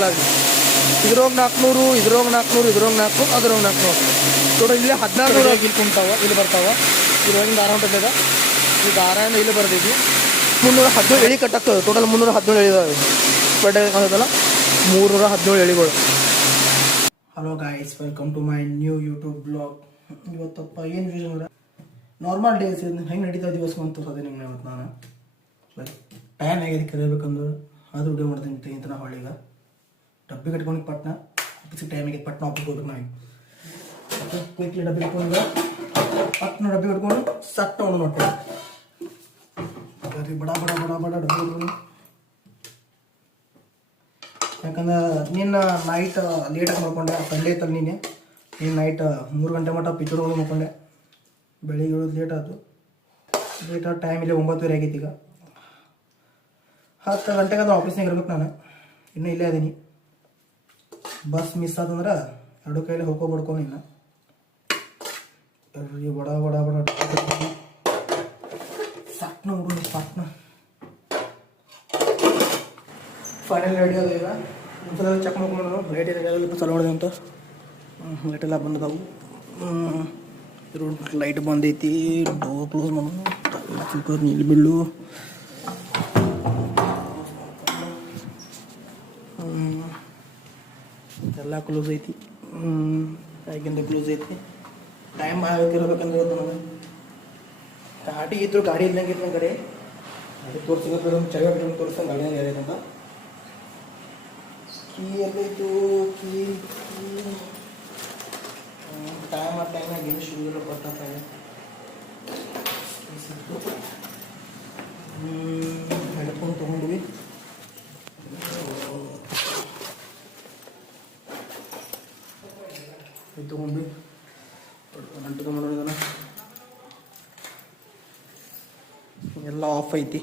ಇದ್ರೋಗ 400, ಇದ್ರೋಗ 400, ಇದ್ರೋಗ 400, ಅದ್ರೋಗ 400. Total ಇಲ್ಲಿ 1600 ಇಲ್ಲಿ ಕುಂತಾವ, ಇಲ್ಲಿ ಬರ್ತಾವ. ಇದ್ರೊಳಗಿನ ದಾರ ಹೊಂಟಿದೆ. ಈ ದಾರದಿಂದ ಇಲ್ಲಿ ಬರ್ದೈತಿ. 317 ಎಳಿ ಕಟ್ಟಾಗ್ತದೆ. ಟೋಟಲ್ 317 ಎಳಿ ಇದಾವೆ. ಬಟ್ ಕಾಣ್ತದಲ್ಲ 317 ಎಳಿಗಳು. Hello guys, welcome to my new YouTube blog. ಇವತ್ತಪ್ಪ ಏನು ವಿಷಯ ಅಂದ್ರೆ ನಾರ್ಮಲ್ ಡೇಸ್ ಹೆಂಗೆ ನಡೀತಾ ದಿವಸ ಅಂತ ಅದೇ ನಿಮ್ಗೆ ಇವತ್ತು ನಾನು ಟೈಮ್ ಹೇಗೆ ಕಲಿಬೇಕಂದ್ರೆ ಅದು ವಿಡಿಯೋ ಮಾಡ್ತೀನಿ ಅಂತ ನಾವು ಹಳ್ಳಿಗ ಡಬ್ಬಿ ಕಟ್ಕೊಂಡು ಪಟ್ನ ಆಫೀಸಿಗೆ ಟೈಮ್ ಆಗಿ ಪಟ್ನ ಆಫೀಸ್ಗೆ ಹೋಗ್ಬೇಕು ನಾವು. ಓಕೆ, ಕ್ವಿಕ್ಲಿ ಡಬ್ಬಿ ಕಟ್ಕೊಂಡು ಪಟ್ನ ಡಬ್ಬಿ ಕಟ್ಕೊಂಡು ಸಟ್ಟ ಒಂದು ನೋಡ್ತೀವಿ. ಬಡ ಬಡ ಬಡ ಬಡ ಡಬ್ಬಿ ಕಟ್ಕೊಂಡು, ಯಾಕಂದ್ರೆ ನಿನ್ನ ನೈಟ್ ಲೇಟಾಗಿ ಮಾಡ್ಕೊಂಡೆ. ಸಂಡೇ ಇತ್ತಲ್ಲ ನೀನು ನೈಟ್ 3 ಗಂಟೆ ಮಟ್ಟ ಪಿಕ್ಚರ್ ಹೋಗಿ ಮಾಡ್ಕೊಂಡೆ. ಬೆಳಿಗ್ಗೆ ಇಳೋದು ಲೇಟ್ ಆಯಿತು. ಲೇಟ್ ಆದ ಟೈಮ್ ಇಲ್ಲಿ 9:30 ಆಗೈತಿ. ಈಗ 10 ಗಂಟೆಗೆ ಅದು ಆಫೀಸ್ನಾಗ ಇರ್ಬೇಕು. ನಾನು ಇನ್ನೂ ಇಲ್ಲೇ ಅದೀನಿ. ಬಸ್ ಮಿಸ್ ಆದಂದ್ರೆ 2 ಕೈಲಿ ಹೋಗ್ಕೊಬಿಡ್ಕೊಂಡು ಇನ್ನು ಬಡ ಬಡ ಬಡ ಸಾಕ್ನ ಹುಡುಗ ಸಾಕ್ನ ಫೈನಲ್ ರೆಡಿ ಅದ. ಈಗ ಒಂದ್ಸಲ ಚೆಕ್ ಮಾಡ್ಕೊಂಡು ಲೈಟ್ ರೆಡಿ ಚಲೋ ಮಾಡಿದೆ ಅಂತ. ಲೈಟೆಲ್ಲ ಬಂದದವು. ಲೈಟ್ ಬಂದೈತಿ. ಡೋರ್ ಕ್ಲೋಸ್ ಮಾಡೋದು, ನೀರು ಬಿಲ್ಲು ಎಲ್ಲ ಕ್ಲೋಸ್ ಐತಿ. ಆಗಿಂದ ಕ್ಲೋಸ್ ಐತಿ. ಟೈಮ್ ಆಗಿರ್ಬೇಕಂದ್ರೆ ನನಗೆ ಗಾಡಿ ಇದ್ರು, ಗಾಡಿ ಇದ್ದಂಗೆ ಇತ್ತು. ಕಡೆ ಗಾಡಿ ತೋರಿಸಿದ್ರೆ ಚಳಿ ತೋರಿಸ್ದಂಗೆ ಗಾಡಿನಾಗ ಯಾರೈತಂತ. ಕೀ ಎಲ್ಲೈತು? ಕೀ ಟೈಮ್ ಆ ಟೈಮ್ನಾಗ ಏನು ಶೂಗೆಲ್ಲ ಕೊಟ್ಟಾಗ ಹೆಡ್ಫೋನ್ ತೊಗೊಂಡ್ವಿ. ಇದು ತೊಗೊಂಡ್ವಿ ಗಂಟೆ ತೊಗೊಂಡಿದ್ದಾನೆ. ಎಲ್ಲ ಆಫ್ ಐತಿ.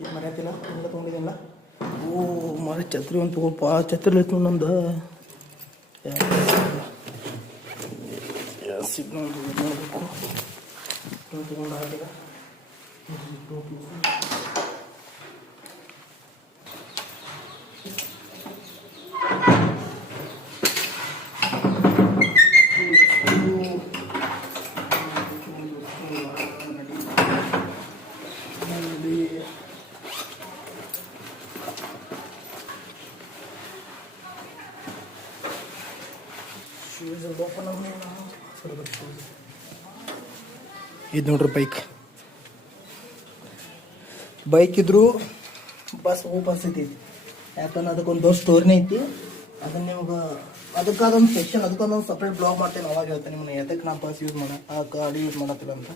ಏನು ಮರ್ಯಾತಿಲ್ಲ, ಎಲ್ಲ ತೊಗೊಂಡಿದ್ದೀನಲ್ಲ. ಓ ಮಾರಿ ಛತ್ರಿ ಒಂದು ತೊಗೊಳ್ಪ. ಛತ್ರಿ ಇತ್ತು ನಮ್ದು. ಸಿಗ್ನಲ್ ನೋಡಬೇಕು. ತೊಗೊಂಡು ಆಗಿಲ್ಲ. ಇದು ನೋಡ್ರಿ ಬೈಕ್ ಇದ್ರು ಬಸ್ ಹೋಗೋ ಪರಿಸ್ಥಿತಿ ಐತಿ. ಯಾಕಂದ್ರೆ ಅದಕ್ಕೊಂದು ದೊಡ್ಡ ಸ್ಟೋರಿನೇ ಐತಿ. ಅದನ್ನ ನಿಮ್ಗೆ ಅದಕ್ಕಾದೊಂದು ಸೆಕ್ಷನ್, ಅದಕ್ಕೊಂದೊಂದು ಸಪ್ರೇಟ್ ಬ್ಲಾಗ್ ಮಾಡ್ತೇನೆ. ಅವಾಗ ಹೇಳ್ತೇನೆ ನಿಮ್ಮನ್ನ ಎದಕ್ಕೆ ನಾ ಬಸ್ ಯೂಸ್ ಮಾಡ ಆ ಗಾಡಿ ಯೂಸ್ ಮಾಡತ್ತಿಲ್ಲ ಅಂತ.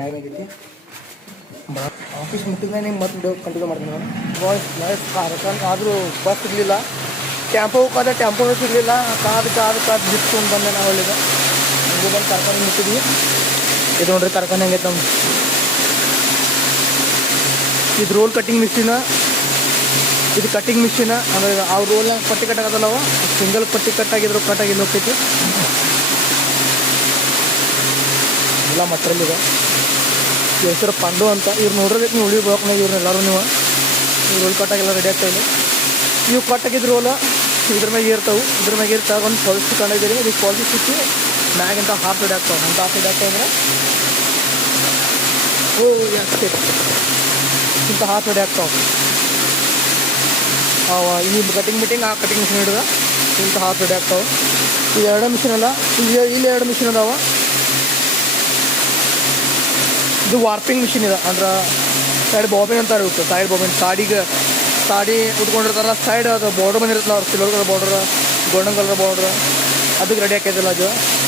ಟೈಮ್ ಆಗೈತಿ. ಆಫೀಸ್ ಮುಟ್ಟಿದ್ರೆ ನಿಮ್ಗೆ ಮತ್ತೆ ವಿಡಿಯೋ ಕಂಟಿನ್ಯೂ ಮಾಡ್ತೀನಿ ನಾನು. ವಾಯ್ಸ್ ಆದರೂ ಬಸ್ ಸಿಗಲಿಲ್ಲ. ಟೆಂಪೋ ಹೋಗೋದ ಟೆಂಪೋ ಸಿಗಲಿಲ್ಲ. ಕಾದು ಜಿಪ್ ತೊಗೊಂಡು ಬಂದೆ ನಾವು. ಅಲ್ಲಿಗ ಹಂಗೆ ಬಂದು ಕಾರ್ಖಾನೆ ಮುಟ್ಟಿದ್ವಿ. ಇದು ನೋಡ್ರಿ ಕಾರ್ಖಾನೆ ಹೆಂಗೈತೆ ನಮ್ದು. ಇದು ರೋಲ್ ಕಟ್ಟಿಂಗ್ ಮಿಷಿನ. ಇದು ಕಟ್ಟಿಂಗ್ ಮಿಷಿನ. ಆಮೇಲೆ ಆ ರೋಲ್ನಾಗ ಪಟ್ಟಿ ಕಟ್ಟಾಗದಲ್ಲವ, ಸಿಂಗಲ್ ಪಟ್ಟಿ ಕಟ್ಟಾಗಿದ್ರು ಕಟ್ಟಾಗಿ ಹೋಗ್ತೈತಿ. ಎಲ್ಲ ಮಟ್ರಲ್ಲಿ ಇದೆ. ಹೆಸರು ಪಂಡು ಅಂತ. ಇವ್ರು ನೋಡ್ರಿ ನೀವು ಉಳಿ ಬ್ಲಾಕ್ನಾಗ ಇವ್ರನ್ನೆಲ್ಲರೂ ನೀವು ಈ ರೋಲ್ ಕಟ್ಟಾಗೆಲ್ಲ ರೆಡಿ ಆಗ್ತಾ ಇಲ್ಲ. ಇವು ಕಟ್ಟಾಗಿದ್ದು ರೋಲ ಇದ್ರ ಮ್ಯಾಗ ಇರ್ತಾವೆ. ಇದ್ರ ಮ್ಯಾಗ ಇರ್ತಾಗ ಒಂದು ಪಾಲಿಸಿ ಕಂಡಿದ್ದೀರಿ. ಇದಕ್ಕೆ ಪಾಲಿಸಿ ಸಿಕ್ಕಿ ಮ್ಯಾಗಿಂತ ಹಾಫ್ ರೆಡಿ ಆಗ್ತಾವೆ. ಅಂತ ಹಾಫ್ ರೆಡಿ ಆಗ್ತಾವೆ ಅಂದ್ರೆ ಇಂಥ ಹಾಫ್ ರೆಡಿ ಆಗ್ತಾವೆ. ಈ ಕಟಿಂಗ್ ಆ ಕಟಿಂಗ್ ಮಿಷಿನ್ ಹಿಡಿದ ಇಂಥ ಹಾಫ್ ರೆಡಿ ಆಗ್ತಾವೆ. ಈ 2 ಮಿಷಿನ್ ಅಲ್ಲ, ಇಲ್ಲಿ 2 ಮಿಷಿನ್ ಅದಾವ. ಇದು ವಾರ್ಪಿಂಗ್ ಮಿಷಿನ್ ಇದೆ. ಅಂದ್ರೆ ಸೈಡ್ ಬಾಬಿನ್ ಅಂತ ಇರುತ್ತೆ. ಸೈಡ್ ಬಾಬಿನ್ ಸಾಡಿ ಉಟ್ಕೊಂಡಿರ್ತಾರ. ಸೈಡ್ ಅದು ಬಾರ್ಡರ್ ಬಂದಿರುತ್ತಲ್ಲ, ಅವ್ರು silver colour border, golden colour border, ಅದಕ್ಕೆ ರೆಡಿ ಹಾಕೈತಿಲ್ಲ. ಅದು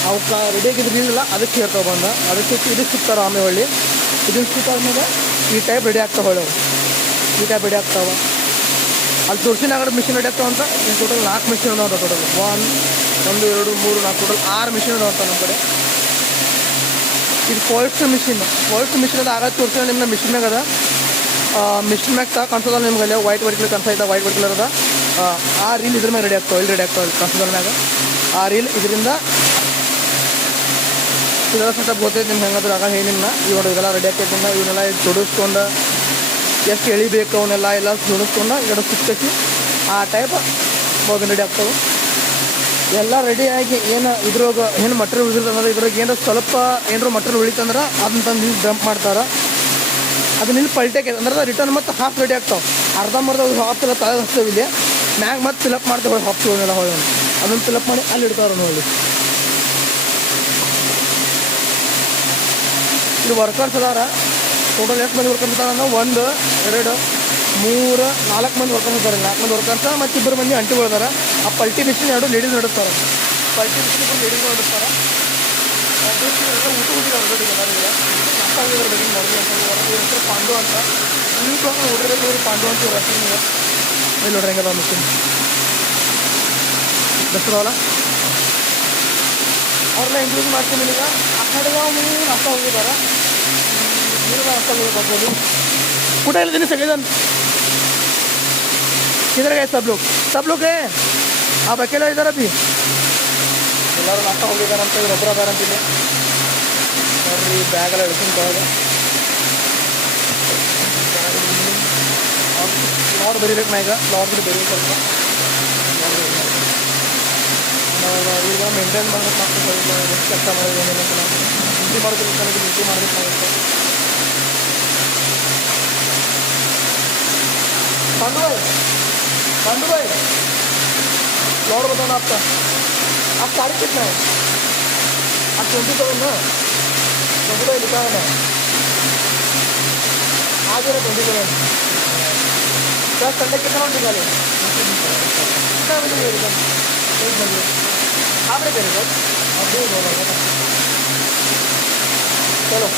ಅವಕ್ಕೆ ರೆಡಿ ಆಗಿದ್ದಿಲ್ಲ. ಅದಕ್ಕೆ ಹೇಳ್ತಾವೆ ಬಂದ. ಅದಕ್ಕೆ ಇದಕ್ಕೆ ಸಿಗ್ತಾರೆ ಆಮೇಲೆ ಹೊಳ್ಳಿ. ಇದಕ್ಕೆ ಸಿಕ್ಕಾದ್ಮೇಲೆ ಈ ಟೈಪ್ ರೆಡಿ ಆಗ್ತಾವೆ. ಹೊಳ್ಳಿ ಈ ಟೈಪ್ ರೆಡಿ ಆಗ್ತಾವೆ. ಅಲ್ಲಿ ತೋರಿಸಿನಾಗ ಮಿಷಿನ್ ರೆಡಿ ಆಗ್ತಾವೆ ಅಂತ. ಇನ್ನು ಟೋಟಲ್ 4 ಮಿಷಿನ್ ಅದಾವ. ಟೋಟಲ್ 1 2 3 4 ಟೋಟಲ್ 6 ಮಿಷಿನ್ ಅದಾವ ಅಂತ ನಮ್ಮ ಕಡೆ. ಇದು ಫಾಲ್ಟ್ ಮಿಷಿನ್ ಅದು ಆಗ ತೋರಿಸಿದ ನಿಮ್ಗೆ ಮಿಷಿನ್ನಾಗ ಅದ. ಮಿಷಿನ್ ಮ್ಯಾಗ ಕಾಣಿಸೋದಲ್ಲ ನಿಮ್ಗೆ ಅಲ್ಲಿ ವೈಟ್ ಕಲರ್ ಕಾಣಿಸ್ತಾ ವೈಟ್ ಕಲರ್ ಅದ. ಆ ರೀಲ್ ಇದ್ರ ಮೇಲೆ ರೆಡಿ ಆಗ್ತಾವೆ. ಇಲ್ಲಿ ರೆಡಿ ಆಗ್ತಾವೆ ಕಾಣಿಸೋದ್ರ ಮ್ಯಾಗ. ಆ ರೀಲ್ ಇದರಿಂದ ಇದೆಲ್ಲ ಸೆಟಪ್ ಗೊತ್ತೈತೆ ನಿಮ್ಗೆ ಹೆಂಗಾದ್ರೆ ಆಗ ಏನಿಲ್ಲ. ಇವಾಗ ಇದೆಲ್ಲ ರೆಡಿ ಆಗ್ತೈತಿಂದ ಇವನ್ನೆಲ್ಲ ಜೋಡಿಸ್ಕೊಂಡು ಎಷ್ಟು ಎಳಿಬೇಕು ಅವನ್ನೆಲ್ಲ ಎಲ್ಲ ಜೋಡಿಸ್ಕೊಂಡು ಎರಡು ಸುತ್ತಸಿ ಆ ಟೈಪ್ ಬಾಬಿನ್ ರೆಡಿ ಆಗ್ತಾವೆ. ಎಲ್ಲ ರೆಡಿಯಾಗಿ ಏನು ಇದ್ರಾಗ ಏನು ಮಟೀರಿಯಲ್ ಉಳಿದಿರ್ತಂದ್ರೆ ಇದ್ರಾಗ ಏನಾರು ಸ್ವಲ್ಪ ಏನಾರು ಮಟೀರಿಯಲ್ ಉಳಿತಂದ್ರೆ ಅದನ್ನ ತಂದು ಇಲ್ಲಿ ಡಂಪ್ ಮಾಡ್ತಾರೆ. ಅದನ್ನ ಇಲ್ಲಿ ಪಲ್ಟೆಗೆ ಅಂದ್ರೆ ರಿಟರ್ನ್ ಮತ್ತು ಹಾಫ್ ರೆಡಿ ಆಗ್ತಾವೆ. ಅರ್ಧಂಬರ್ಧ ಹಾಫ್ ಎಲ್ಲ ತಲೆ ಹಚ್ತೇವೆ ಇಲ್ಲಿ ಮ್ಯಾಗ ಮತ್ತೆ ಫಿಲಪ್ ಮಾಡ್ತೇವೆ ಹಾಫ್ಗಳನ್ನೆಲ್ಲ ಹೊಳೆ ಅದನ್ನು ಫಿಲಪ್ ಮಾಡಿ ಅಲ್ಲಿ ಇಡ್ತಾರೆ ನೋಡಿ. ಇಲ್ಲಿ ವರ್ಕರ್ಸ್ ಅದಾರ. ಟೋಟಲ್ ಎಷ್ಟು ಮಂದಿ ವರ್ಕರ್ಸ್ ಇರ್ತಾರೆ ಅಂದ್ರೆ 1 2 3 4 ಮಂದಿ ವರ್ಕರ್ಸ್ ಇರ್ತಾರೆ. 4 ಮಂದಿ ವರ್ಕರ್ಸ್ ಮತ್ತು 2 ಮಂದಿ ಅಂಟಿಗಳು ಇದ್ದಾರೆ. ಆ ಪಲ್ಟಿ ಮಿಷಿನ್ 2 ಲೇಡೀಸ್ ನಡೆಸ್ತಾರೆ. ಪಲ್ಟಿ ಮಿಷಿನ್ 2 ಲೇಡೀಸ್ ನಡೆಸ್ತಾರೆ. ಊಟ ಆಲ್ರೆಡಿ ಎಲ್ಲರಿಗೆಲ್ಲ ಪಾಂಡು ಅಂತ ನೀವು ನೋಡ್ರಿ ಪಾಂಡು ಅಂತ ರಸ್ತೆ ಇಲ್ಲಿ ನೋಡ್ರಿ ಹೆಂಗದ ಮಿಷಿನ್ ದಸರಾವಲ್ಲ ಅವ್ರೆಲ್ಲ ಇಂಕ್ಲೂಸ್ ಮಾಡ್ತೀನಿ. ಈಗ ಆ ಕಡೆ ನಾಷ್ಟ ಹೋಗಿದ್ದಾರೆ. ನೀರು ನಾಷ್ಟ ಹೋಗ್ಬೋದು. ಊಟ ಇಲ್ದಿನಿ सगळेजण किधर गए सब लोग गए आप अकेला इधर अभी ಎಲ್ಲರೂ ನಾಷ್ಟ ಹೋಗಿದ್ದಾರೆ ಅಂತ ಇವ್ರೊಬ್ಬರು ಅದಾರ ಅಂತಿಲ್ಲ ನೋಡ್ರಿ. ಬ್ಯಾಗೆಲ್ಲ ಇಳ್ಕೊಂಡಾಗ ಲಾಡ್ ಬರೀಬೇಕು ನಾ ಈಗ ಲಾಡ್ ಬರೀ ಸ್ವಲ್ಪ ಈಗ ಮೇಂಟೈನ್ ಮಾಡಬೇಕು ಎಷ್ಟು ಕೆಲಸ ಮಾಡೋದು ಏನೇನು ಡ್ಯೂಟಿ ಮಾಡೋದಿಲ್ಲ ನನಗೆ ಡ್ಯೂಟಿ ಮಾಡಬೇಕಾಗುತ್ತೆ. पांडू भाई लॉड बताओ ना आप तारीख कितना है? आप 27 ना 25 लिखा है ना आज है 27 क्या संडे कितना रोड निकाले कितना बजे एकदम 1 बजे आपने करे सर अब दो बोला चलो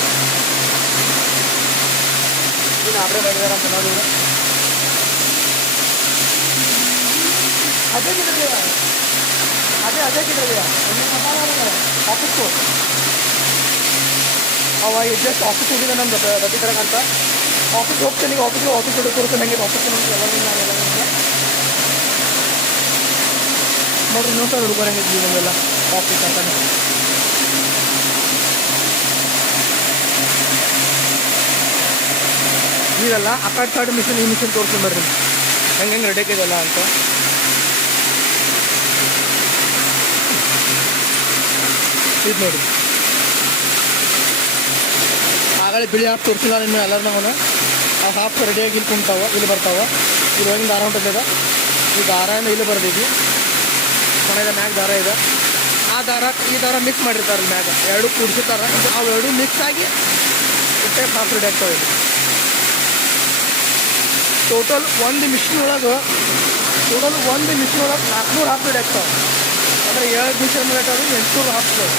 दिन आपने बैठ गया सुना दूंगा. अजय किधर गया? अजय किधर गया? ऑफिस को ಅವ ಜಸ್ಟ್ ಆಫೀಸ್ ಹೋಗಿದ್ದೆ ನಮ್ಮ ರತಿ ಕರಕಂತ ಆಫೀಸ್ ಹೋಗ್ತೇನೆ. ಈಗ ಆಫೀಸ್ ಹುಡುಕೋರು ನನಗೆ ಆಫೀಸ್ ನೋಡ್ರಿ ಇನ್ನೊಂದು ಸಲ ಹುಡುಗೋರಂಗಿದ್ವಿ ನಮಗೆಲ್ಲ ಆಫೀಸ್ ಅಂತಾನೆ. ಇದೆಲ್ಲ ಆ ಕಡೆ ಮಿಷನ್ ಈ ಮಿಷನ್ ತೋರಿಸ್ಕೊಂಡು ಬರ್ರಿ ಹೆಂಗೆ ರೆಡಿ ಆಗಿದೆಲ್ಲ ಅಂತ. ಇದು ನೋಡಿ ಆಗಲೇ ಬಿಳಿ ಹಾಫ್ ತೋರಿಸಿಲ್ಲ ನಿಮ್ಮ ಎಲ್ಲರೂ ನಾವು ಆ ಹಾಫ್ ರೆಡಿಯಾಗಿ ಇಲ್ಲಿ ಕುಂತಾವ ಇಲ್ಲಿ ಬರ್ತಾವೆ. ಇಲ್ಲಿ ಹೋಗಿನ ದಾರ ಹೊಂಟಿದೆ. ಈ ದಾರನ ಇಲ್ಲಿ ಬರ್ದಿದ್ವಿ ಕೊನೆಗೆ ಮ್ಯಾಗ ದಾರ ಇದೆ. ಆ ದಾರ ಈ ದಾರ ಮಿಕ್ಸ್ ಮಾಡಿರ್ತಾರೆ ಮ್ಯಾಗ ಎರಡು ಕೂಡಿಸಿರ್ತಾರೆ. ಅವು ಎರಡು ಮಿಕ್ಸ್ ಆಗಿ ಇಷ್ಟೇ ಹಾಫ್ ರೆಡಿ ಆಗ್ತಾವೆ. ಇದು ಟೋಟಲ್ ಒಂದು ಮಿಷಿನ್ ಒಳಗೆ 400 ಹಾಫ್ ರೆಡಿ ಆಗ್ತಾವೆ. ಅಂದರೆ 7 ಮಿಷನ್ ರೇಟ್ ಅದು 800 ಹಾಫ್ಗಳು.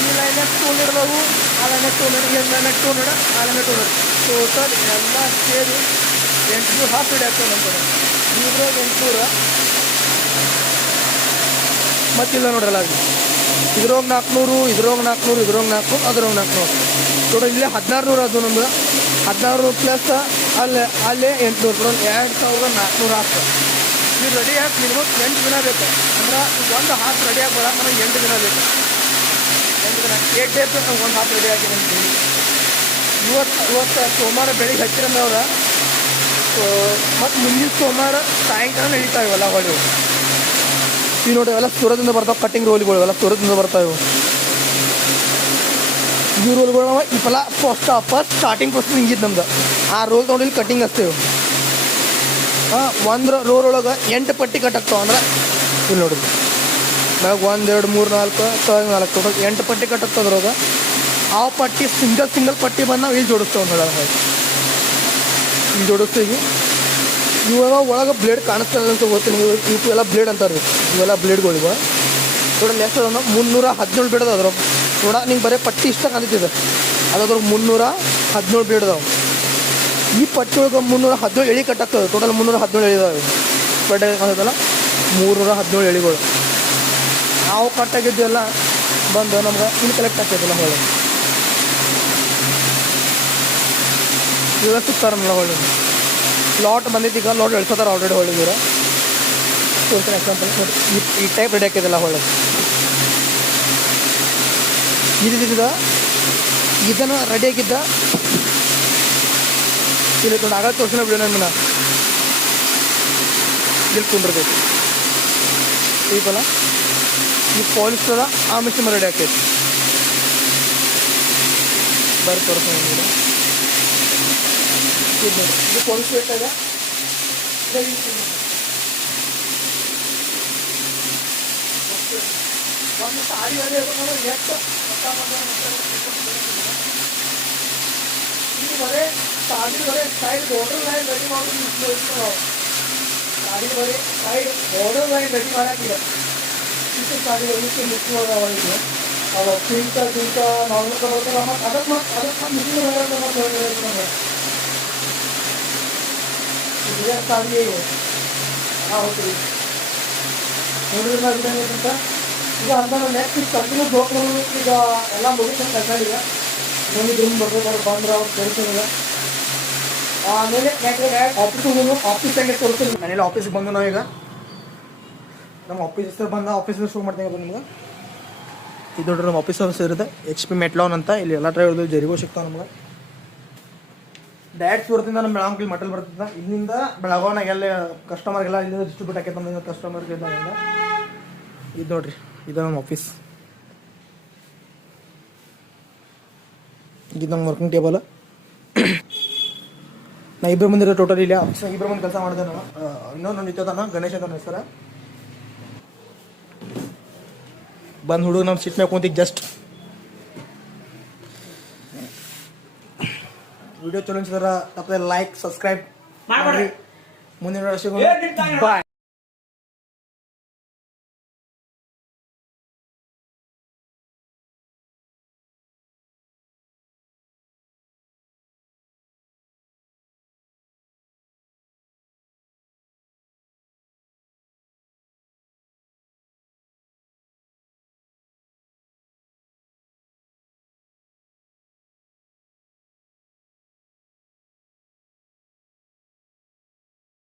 ಈ ಲೈನಾಗ 200 ಆ ಲೈನಾಗ 200 ಈ ಲೈನಾಗ 200 ಆ ಲೈನಾಗ 200 ಟೋಟಲ್ ಎಲ್ಲ ಸೇರಿ 800 ಹಾಫ್ ರೆಡಿ ಆಗ್ತಾವೆ ನಮ್ಮ ಕಡೆ. ಇದ್ರಾಗ 800 ಮತ್ತಿಲ್ಲ ನೋಡ್ರಲ್ಲ ಅದು ಇದ್ರಾಗ 400 ಇದ್ರಾಗ 400 ಇದ್ರಾಗ 400 ಅದ್ರಾಗ 400 ಟೋಟಲ್ ಇಲ್ಲೇ 1600 ಅದು ನಮ್ದು. 1600 ಪ್ಲಸ್ ಅಲ್ಲೇ 800 ಟೋಟಲ್ 2400 ಹಾಫ್. ಇದು ರೆಡಿ ಆಗಿ ಮಿನಿಮಮ್ 8 ದಿನ ಬೇಕು. ಅಂದ್ರೆ ಒಂದು ಹಾಫ್ ರೆಡಿ ಆಗಿ ಬರೋಕೆ ನನಗೆ 8 ದಿನ ಬೇಕು. 8 ದಿನ 8 ಡೇಸ್ ನಂಗೆ ಒಂದು ಹಾಫ್ ರೆಡಿ ಆಗಿ ನಂಗೆ ಇವತ್ತು ಸೋಮವಾರ ಬೆಳಿಗ್ಗೆ ಹಚ್ಚಿರಂದವ್ರ ಮತ್ತು ಮುಂದಿನ ಸೋಮವಾರ ಸಾಯಂಕಾಲ ನಡೀತಾವೆ ಇವೆಲ್ಲ ಹೊಳೆ. ಈ ನೋಡಿ ಇವೆಲ್ಲ ಸೂರದಿಂದ ಬರ್ತಾವೆ ಕಟ್ಟಿಂಗ್ ರೋಲ್ಗಳು ಇವೆಲ್ಲ ಸೂರದಿಂದ ಬರ್ತಾವೆ. ಈ ರೋಲ್ಗಳು ನಾವು ಇವೆಲ್ಲ ಫಸ್ಟ್ ಸ್ಟಾರ್ಟಿಂಗ್ ಪ್ರೊಸೆಸ್ ಹಿಂಗಿದ್ದು ನಮ್ದು. ಆ ರೋಲ್ ತೊಗೊಂಡು ಇಲ್ಲಿ ಕಟ್ಟಿಂಗ್ ಹಚ್ತೇವೆ. ಒಂದು ರೋಲ್ ಒಳಗೆ 8 ಪಟ್ಟಿ ಕಟ್ಟಾಗ್ತಾವೆ. ಅಂದ್ರೆ ಇಲ್ಲಿ ನೋಡಿದ್ವಿ ಮ್ಯಾಗ 1 2 3 4 4 ಟೋಟಲ್ 8 ಪಟ್ಟಿ ಕಟ್ಟಾಗ್ತದ್ರೊಳಗೆ. ಆ ಪಟ್ಟಿ ಸಿಂಗಲ್ ಪಟ್ಟಿ ಬಂದು ನಾವು ಇಲ್ಲಿ ಜೋಡಿಸ್ತೇವೆ. ಒಂದು ಇಲ್ಲಿ ಜೋಡಿಸ್ತೀವಿ. ಇವಾಗ ಒಳಗೆ ಬ್ಲೇಡ್ ಕಾಣಿಸ್ತಾನೆ ಅಂತ ಗೊತ್ತೀನಿ. ಇವೆಲ್ಲ ಬ್ಲೇಡ್ ಅಂತಾರೆ ರೀ. ಇವೆಲ್ಲ ಬ್ಲೇಡ್ಗಳಿವೆ ಟೋಟಲ್ ಎಷ್ಟು ಅದ 317 ಬ್ಲೇಡ್ ಅದ. ಅದ್ರ ನೋಡ ನಿಂಗೆ ಬರೀ ಪಟ್ಟಿ ಇಷ್ಟ ಕಾಣ್ತಿದೆ ಅದ್ರ 317 ಬ್ಲೇಡ್ ಅದಾವೆ. ಈ ಪಟ್ಟಿ ಒಳಗೆ 317 ಎಳೆ ಕಟ್ಟಾಗ್ತದೆ. ಟೋಟಲ್ 317 ಎಳೆ ಇದಾವೆ. ಪಟ್ಟೆ ಕಾಣ್ತಲ್ಲ 317 ಎಳೆಗಳು. ನಾವು ಕಟ್ಟಾಗಿದ್ದೆಲ್ಲ ಬಂದು ನಮ್ಗೆ ಇಲ್ಲಿ ಕಲೆಕ್ಟ್ ಆಗ್ತೈತಿಲ್ಲ ಹೊಳೆ. ಇವೆಲ್ಲ ಸುತ್ತಾರಲ್ಲ ಹೊಳೆ. ಲಾಟ್ ಬಂದೈತಿ. ಈಗ ಲಾಟ್ ಎಳ್ಸೋತಾರೆ ಆಲ್ರೆಡಿ ಹೊಳಿದೀರ. ತೋರಿಸ್ತೀನಿ ಎಕ್ಸಾಂಪಲ್ ನೋಡಿ. ಈ ಟೈಪ್ ರೆಡಿ ಹಾಕಿದಿಲ್ಲ ಹೊಳೆ. ಇದನ್ನು ರೆಡಿ ಆಗಿದ್ದ ಇಲ್ಲಿ ತೊಗೊಂಡು ಆಗ ತೋರಿಸಿನ ಬಿಡೋಣ ನಿಮ್ಮನ್ನ ಇಲ್ಲಿ ಕುಂಡಿರ್ತೈತಿ ಈಗಲ್ಲ ಈ ಪಾಲಿಸ್ಟರ ಆ ಮಿಷಿನ್ ರೆಡಿ ಆಕೈತಿ ಬರ್ರಿ ತೋರಿಸೋಣ ನಿಮಗೆ ಇದು ನೋಡಿ ಇದು ಪಾಲಿಸ್ಟರ್ ಇಟ್ಟಾಗ ಒಂದು ಸಾರಿ ಎಷ್ಟು ಇದು ಬರೀ ಸಾಡಿ ಬರೀ ಸೈಡ್ ಬಾರ್ಡರ್ ಲೈನ್ ರೆಡಿ ಮಾಡೋದು ಸಾಡಿ ಬರೀ ಸೈಡ್ ಬಾರ್ಡರ್ ಲೈನ್ ರೆಡಿ ಮಾಡೋಕ್ಕಿಲ್ಲ ಇಷ್ಟು ಸಾಡಿ ಇದಕ್ಕೆ ಮಿಕ್ಸ್ ಮಾಡೋದು ಅವು ಪಿಂಕ ನಾರ್ಮಲ್ ಬರ್ತಲ್ಲ ಮತ್ತು ಅದಕ್ಕೆ ಮಿಷಿನ್ ಇದೇ ಸಾಡಿ ಹೋಗ್ತೀವಿ ನೋಡಿದ್ರೆ ಅಂತ ಈಗ ಅಂತ ನೆಕ್ಸ್ಟ್ ಕಂಟಿನ್ಯೂ ಬ್ಲಾಕ್ ಮಾಡೋದು ಈಗ ಎಲ್ಲ ಮುಗಿಸ್ಕೊಂಡು ಕಟ್ಟಾಡಿಗ ನೋಡಿದ್ರು ಬರ್ಬೇಕು ಬಂದ್ರೆ ಅವ್ರು ತೋರಿಸೋದಿಲ್ಲ ಆಮೇಲೆ ಆಫೀಸ್ ಹೆಂಗೆ ತೋರಿಸ್ತೀನಿ ಮನೇಲಿ ಆಫೀಸಿಗೆ ಬಂದು ನಾವೀಗ ನಮ್ಮ ಆಫೀಸ್ ಬಂದ ಆಫೀಸ್ ಶೋ ಮಾಡ್ತೀವಿ ನಿಮ್ಗೆ ಇದು ನೋಡ್ರಿ ನಮ್ಮ ಆಫೀಸ್ ಇರುತ್ತೆ HP ಮೆಟ್ಲಾನ್ ಅಂತ ಇಲ್ಲಿ ಎಲ್ಲ ಡ್ರೈವರ್ದು ಜರಿಗೋ ಸಿಗ್ತಾವೆ ನಮ್ಗೆ ಡೈರೆಕ್ಟ್ ಸೂರತಿಂದ ನಮ್ಮ ಬೆಳಗಾವಿ ಮಟಲ್ ಬರ್ತದೆ ಇಲ್ಲಿಂದ ಬೆಳಗಾವಿನಾಗೆಲ್ಲ ಕಸ್ಟಮರ್ಗೆಲ್ಲ ಇಲ್ಲಿಂದ ಡಿಸ್ಟ್ರಿಬ್ಯೂಟ್ ಆಕೈತೆ ನಮ್ಮಿಂದ ಕಸ್ಟಮರ್ಗೆ ಇದು ನೋಡ್ರಿ ಇದು ನಮ್ಮ ಆಫೀಸ್ ಇದು ನಮ್ಮ ವರ್ಕಿಂಗ್ ಟೇಬಲ್ ನಾ ಇಬ್ಬರು ಮಂದಿರೋ ಟೋಟಲ್ ಇಲ್ಲ ಆಫೀಸ್ನಾಗ ಇಬ್ಬರು ಮಂದಿ ಕೆಲಸ ಮಾಡಿದೆ ನಾವು ಇನ್ನೊಂದು ನಿಂತದಾನ ಗಣೇಶ್ ಅಂತ ಹೆಸರ ಬಂದು ಹುಡುಗ ನಮ್ಮ ಸೀಟ್ ಮ್ಯಾಗ ಕುಂತಿಗೆ ಜಸ್ಟ್ ವಿಡಿಯೋ ಚಲೋ ಅನ್ಸಿದ್ರೆ ತಪ್ಪದೆ ಲೈಕ್ ಸಬ್ಸ್ಕ್ರೈಬ್ ಮಾಡಿ ಮುಂದಿನ ಬಾಯ್.